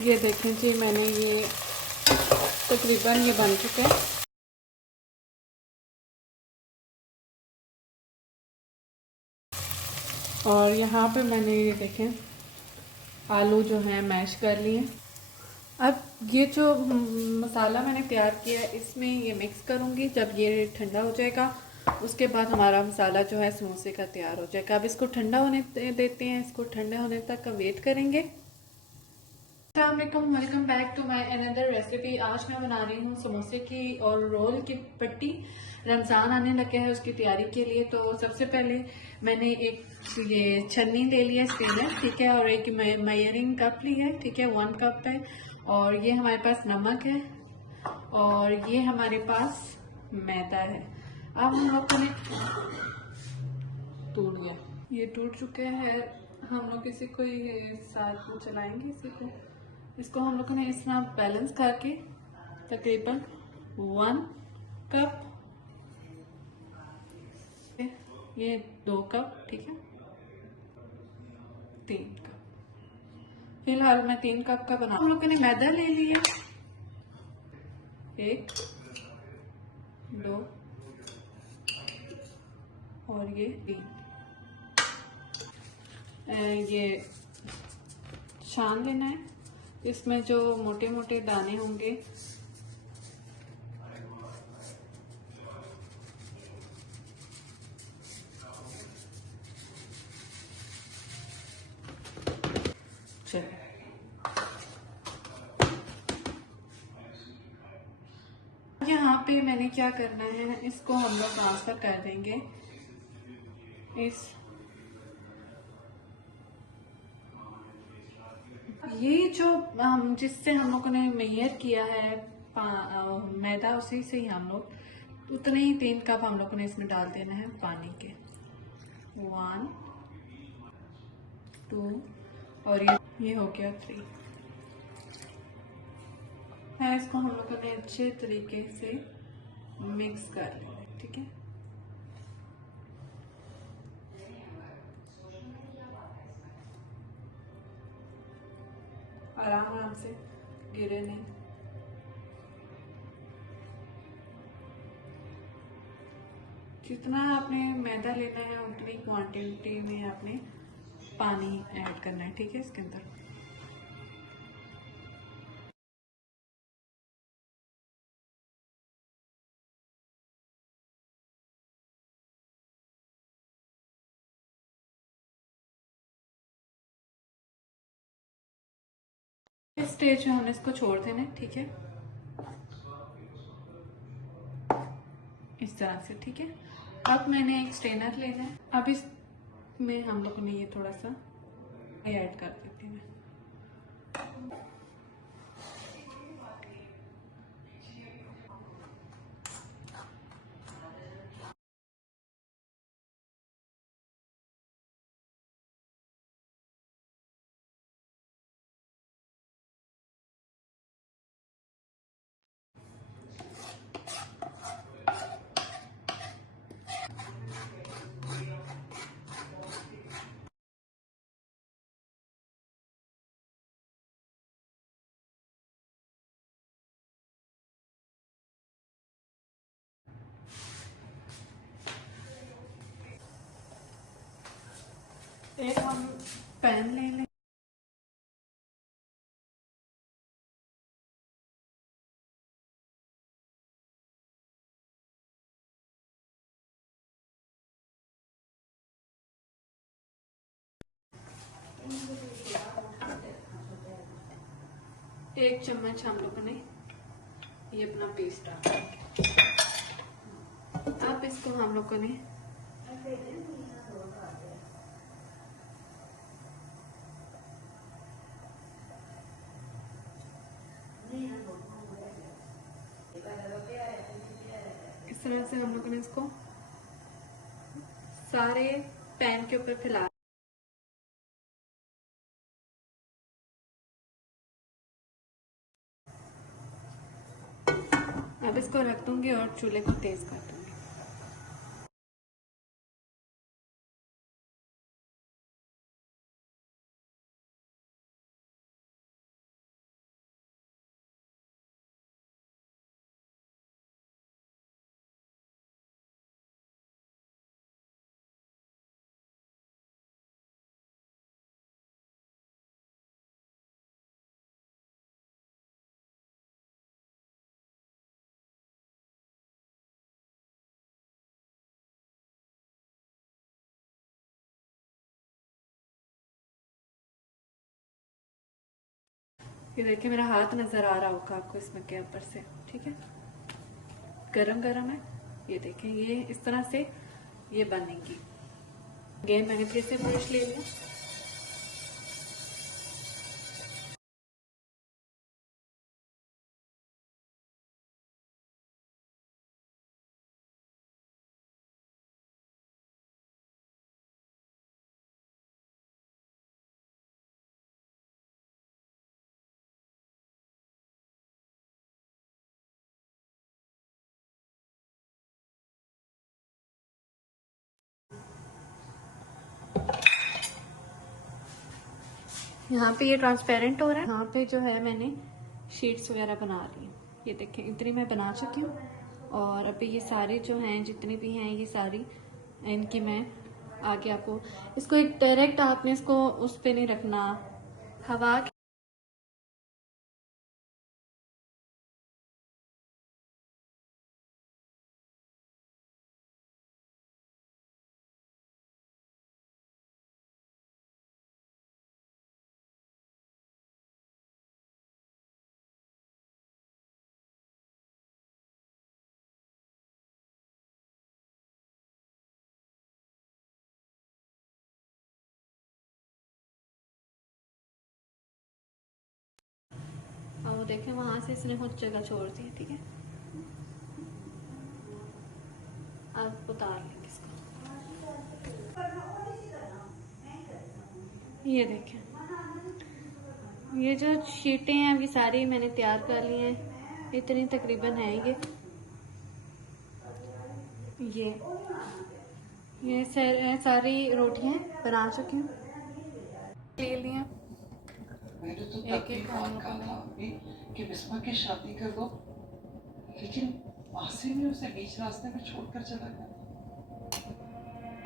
ये देखें जी, मैंने ये तकरीबन ये बन चुके हैं। और यहाँ पे मैंने ये देखें आलू जो हैं मैश कर लिए। अब ये जो मसाला मैंने तैयार किया है इसमें ये मिक्स करूँगी। जब ये ठंडा हो जाएगा उसके बाद हमारा मसाला जो है समोसे का तैयार हो जाएगा। अब इसको ठंडा होने देते हैं, इसको ठंडा होने तक का वेट करेंगे। अस्सलामुअलैकुम, welcome back to my another recipe. आज मैं बना रही हूँ समोसे की और रोल की पट्टी। रमज़ान आने लगे है, उसकी तैयारी के लिए तो सबसे पहले मैंने एक ये छन्नी ले लिया स्टेनर, ठीक है, और एक मेजरिंग कप ली है, ठीक है, 1 कप है। और ये हमारे पास नमक है और ये हमारे पास मैदा है। अब हम लोग ने टूट गया, ये टूट चुके हैं। हम लोग इसी को ये साथ में चलाएंगे इसी को। इसको हम लोगों ने इस तरह बैलेंस करके तकरीबन 1 कप, ये 2 कप, ठीक है, 3 कप। फिलहाल मैं 3 कप का बना। हम लोगों ने मैदा ले लिया, 1 2 और ये 3। ये छान लेना है, इसमें जो मोटे मोटे दाने होंगे चलिए। यहाँ पे मैंने क्या करना है, इसको हम लोग ट्रांसफर कर देंगे इस, ये जो हम जिससे हम लोगों ने मेजर किया है मैदा, उसी से ही हम लोग उतने ही 3 कप हम लोगों ने इसमें डाल देना है पानी के। 1 2 और ये हो गया 3 है। इसको हम लोगों ने अच्छे तरीके से मिक्स कर लेना है, ठीक है। आराम आराम से, गिरे नहीं। जितना आपने मैदा लेना है उतनी क्वांटिटी में आपने पानी ऐड करना है, ठीक है, इसके अंदर। इस स्टेज में हमने इसको छोड़ देना है, ठीक है, इस तरह से, ठीक है। अब मैंने एक स्ट्रेनर लेना है। अब इसमें हम लोगों ने ये थोड़ा सा ऐड कर देते हैं। एक हम पैन ले लें, एक चम्मच हम लोगों ने ये अपना पेस्ट डाला। अब इसको हम लोगों ने इस तरह से हम लोगों ने इसको सारे पैन के ऊपर फैला। अब इसको रख दूंगी और चूल्हे को तेज कर दूंगी। ये देखिए मेरा हाथ नजर आ रहा होगा आपको इसमें के ऊपर से, ठीक है। गरम गरम है, ये देखें, ये इस तरह से ये बनेगी। ये मैंने फिर से ब्रश ले लिया। यहाँ पे ये ट्रांसपेरेंट हो रहा है। यहाँ पे जो है मैंने शीट्स वगैरह बना ली हैं, ये देखें इतनी मैं बना चुकी हूँ। और अभी ये सारे जो हैं जितनी भी हैं ये सारी इनकी मैं आगे आपको, इसको एक डायरेक्ट आपने इसको उस पे नहीं रखना, हवा और वो देखें वहां से इसने कुछ जगह छोड़ दी है, ठीक है। अब उतार लेंगे इसको। ये देखें ये जो शीटें हैं अभी सारी मैंने तैयार कर ली हैं, इतनी तकरीबन है ये सारी रोटियां बना चुकी हूँ, ले लिया। मैंने तो तब भी बात कहा था कि बिस्मा की शादी कर दो, लेकिन आसिम ने उसे बीच रास्ते में छोड़कर चला गया।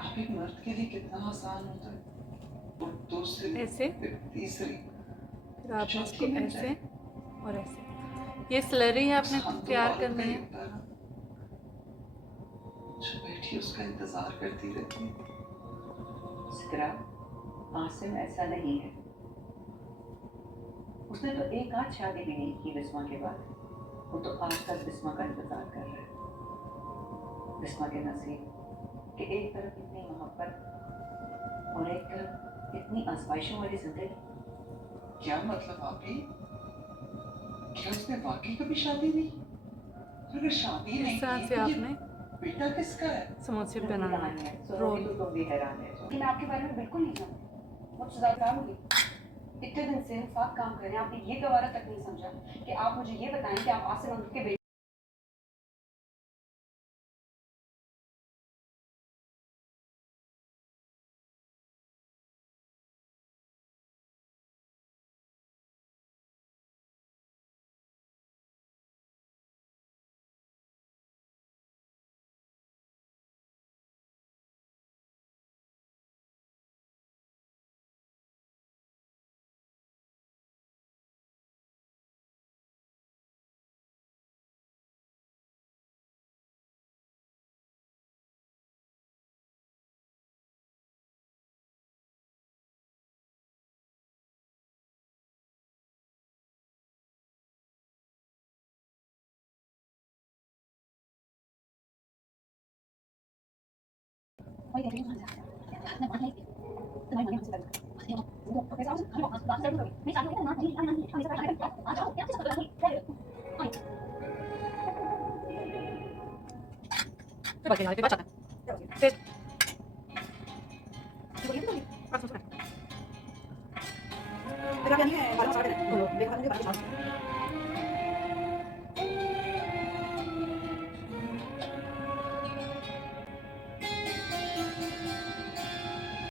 अब एक मर्द के लिए कितना आसान होता है, और दूसरी ऐसे तीसरी फिर आपने इसको ऐसे और ऐसे, ये स्लरी है आपने तैयार करनी है। जो बैठी उसका इंतजार करती रहती है। सिकरा, आसिम ऐसा नहीं है। उसने तो एक आध शादी भी नहीं की बिस्मा के बाद। वो तो आज तक बिस्मा का इंतजार कर रहा है। बिस्मा के नसीब कि एक तरफ इतनी मोहब्बत और एक तरफ इतनी आजमाइशों वाली जिंदगी। क्या मतलब आपकी? क्या उसने वाकई कभी शादी नहीं? अगर शादी नहीं इस तरह की से तो ये आपने बेटा किसका है? समोसे बनाना है, रोल तो भी हैरान है। कि मैं आपके बारे में बिल्कुल नहीं जानती। मुझसे ज़्यादा होगी। इतने दिन से साथ काम कर रहे हैं, आपने ये गवारा तक नहीं समझा कि आप मुझे ये बताएं कि आप आसिम अंकल के बेटे